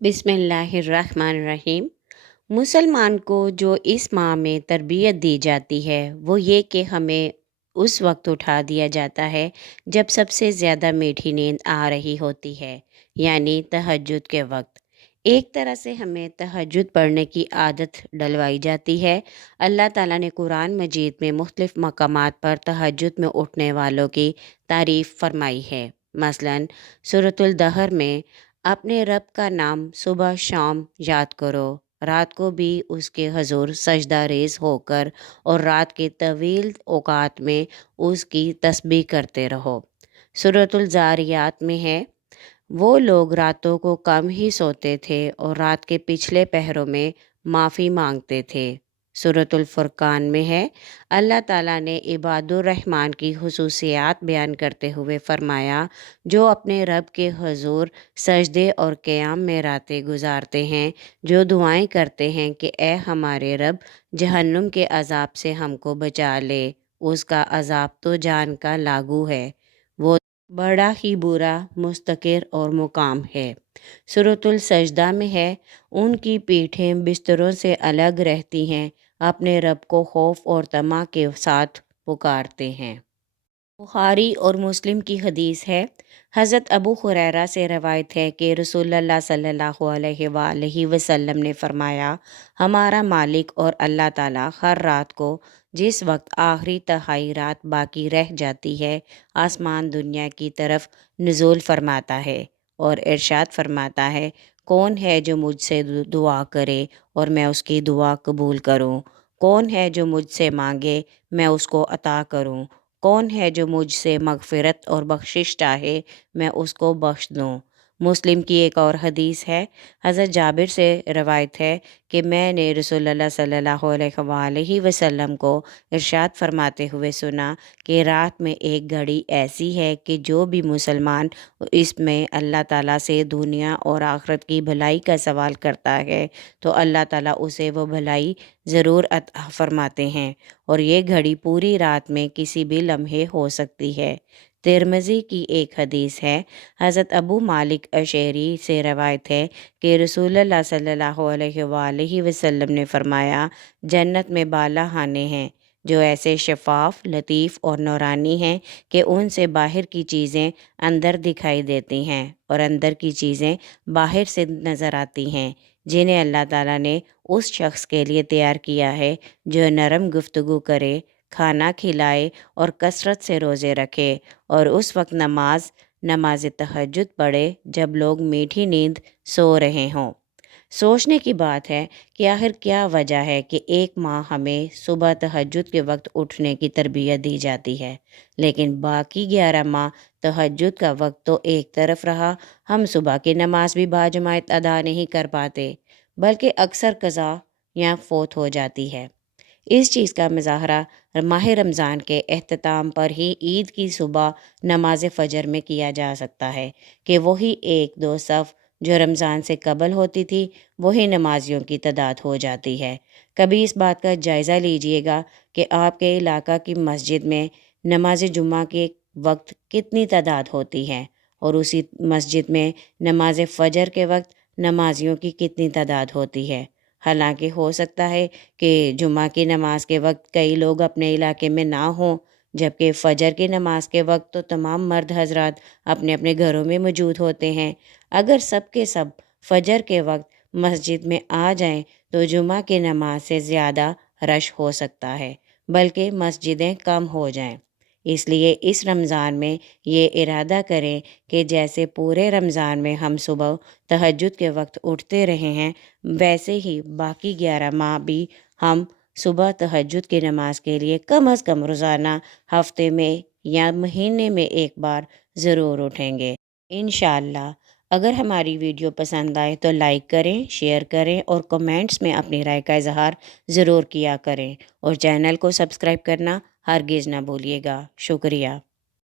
बिस्मिल्लाहिर्रहमानिर्रहीम। मुसलमान को जो इस माह में तरबियत दी जाती है वो ये कि हमें उस वक्त उठा दिया जाता है जब सबसे ज़्यादा मीठी नींद आ रही होती है, यानी तहज्जुद के वक्त। एक तरह से हमें तहज्जुद पढ़ने की आदत डलवाई जाती है। अल्लाह ताला ने कुरान मजीद में मुख्तलिफ़ मकामात पर तहज्जुद में उठने वालों की तारीफ़ फरमाई है। मसलन सूरतुल दहर में अपने रब का नाम सुबह शाम याद करो, रात को भी उसके हजूर सजदा रेज़ होकर और रात के तवील औकात में उसकी तस्बीह करते रहो। सूरतुल ज़ारियात में है, वो लोग रातों को कम ही सोते थे और रात के पिछले पहरों में माफ़ी मांगते थे। सूरतुल फुरकान में है, अल्लाह ताला ने इबादुर रहमान की खुसूसियात बयान करते हुए फ़रमाया, जो अपने रब के हुज़ूर सजदे और क़याम में रातें गुजारते हैं, जो दुआएं करते हैं कि ए हमारे रब, जहन्नुम के अज़ाब से हमको बचा ले, उसका अज़ाब तो जान का लागू है, वो बड़ा ही बुरा मुस्तकिर और मुकाम है। सूरतुल सजदा में है, उनकी पीठें बिस्तरों से अलग रहती हैं, अपने रब को खौफ और तमा के साथ पुकारते हैं। बुखारी और मुस्लिम की हदीस है, हज़रत अबू हुरैरा से रवायत है कि रसूलुल्लाह सल्लल्लाहु अलैहि वसल्लम ने फरमाया, हमारा मालिक और अल्लाह ताला हर रात को जिस वक्त आखिरी तिहाई रात बाकी रह जाती है, आसमान दुनिया की तरफ नुज़ूल फरमाता है और इरशाद फरमाता है, कौन है जो मुझसे दुआ करे और मैं उसकी दुआ कबूल करूं? कौन है जो मुझसे मांगे मैं उसको अता करूं? कौन है जो मुझसे मग़फ़िरत और बख्शिश चाहे मैं उसको बख्श दूँ। मुस्लिम की एक और हदीस है, हज़रत जाबिर से रवायत है कि मैंने रसूलुल्लाह सल्लल्लाहु अलैहि वसल्लम को इरशाद फरमाते हुए सुना कि रात में एक घड़ी ऐसी है कि जो भी मुसलमान इसमें अल्लाह ताला से दुनिया और आखिरत की भलाई का सवाल करता है तो अल्लाह ताला उसे वो भलाई ज़रूर अता फरमाते हैं, और ये घड़ी पूरी रात में किसी भी लम्हे हो सकती है। तिरमिज़ी की एक हदीस है, हज़रत अबू मालिक अशेरी से रवायत है कि रसूलुल्लाह सल्लल्लाहु अलैहि वसल्लम ने फरमाया, जन्नत में बाला खाने हैं जो ऐसे शफ़ाफ, लतीफ़ और नूरानी हैं कि उनसे बाहर की चीज़ें अंदर दिखाई देती हैं और अंदर की चीज़ें बाहर से नज़र आती हैं, जिन्हें अल्लाह ताला ने उस शख्स के लिए तैयार किया है जो नरम गुफ्तगू करे, खाना खिलाए और कसरत से रोज़े रखे और उस वक्त नमाज तहज्जुद पढ़े जब लोग मीठी नींद सो रहे हों। सोचने की बात है कि आखिर क्या वजह है कि एक माह हमें सुबह तहज्जुद के वक्त उठने की तरबियत दी जाती है, लेकिन बाकी 11 माह तहज्जुद का वक्त तो एक तरफ रहा, हम सुबह की नमाज भी बाजमात अदा नहीं कर पाते, बल्कि अक्सर कज़ा या फ़ौत हो जाती है। इस चीज़ का मुज़ाहरा माह रमज़ान के अख्ताम पर ही ईद की सुबह नमाज फ़जर में किया जा सकता है कि वही एक दो सफ़ जो रमज़ान से कबल होती थी वही नमाजियों की तादाद हो जाती है। कभी इस बात का जायज़ा लीजिएगा कि आपके इलाका की मस्जिद में नमाज जुम्मा के वक्त कितनी तादाद होती है और उसी मस्जिद में नमाज फ़जर के वक्त नमाजियों की कितनी तादाद होती है। हालांकि हो सकता है कि जुम्मा की नमाज के वक्त कई लोग अपने इलाके में ना हों, जबकि फ़जर की नमाज के वक्त तो तमाम मर्द हजरात अपने अपने घरों में मौजूद होते हैं। अगर सब के सब फ़जर के वक्त मस्जिद में आ जाएं तो जुम्मा की नमाज से ज़्यादा रश हो सकता है, बल्कि मस्जिदें कम हो जाएं। इसलिए इस रमज़ान में ये इरादा करें कि जैसे पूरे रमज़ान में हम सुबह तहज्जुद के वक्त उठते रहे हैं, वैसे ही बाकी 11 माह भी हम सुबह तहज्जुद की नमाज के लिए कम अज़ कम रोज़ाना, हफ्ते में या महीने में एक बार ज़रूर उठेंगे इंशाअल्लाह। अगर हमारी वीडियो पसंद आए तो लाइक करें, शेयर करें और कमेंट्स में अपनी राय का इजहार ज़रूर किया करें और चैनल को सब्सक्राइब करना हरगिज़ ना भूलिएगा। शुक्रिया।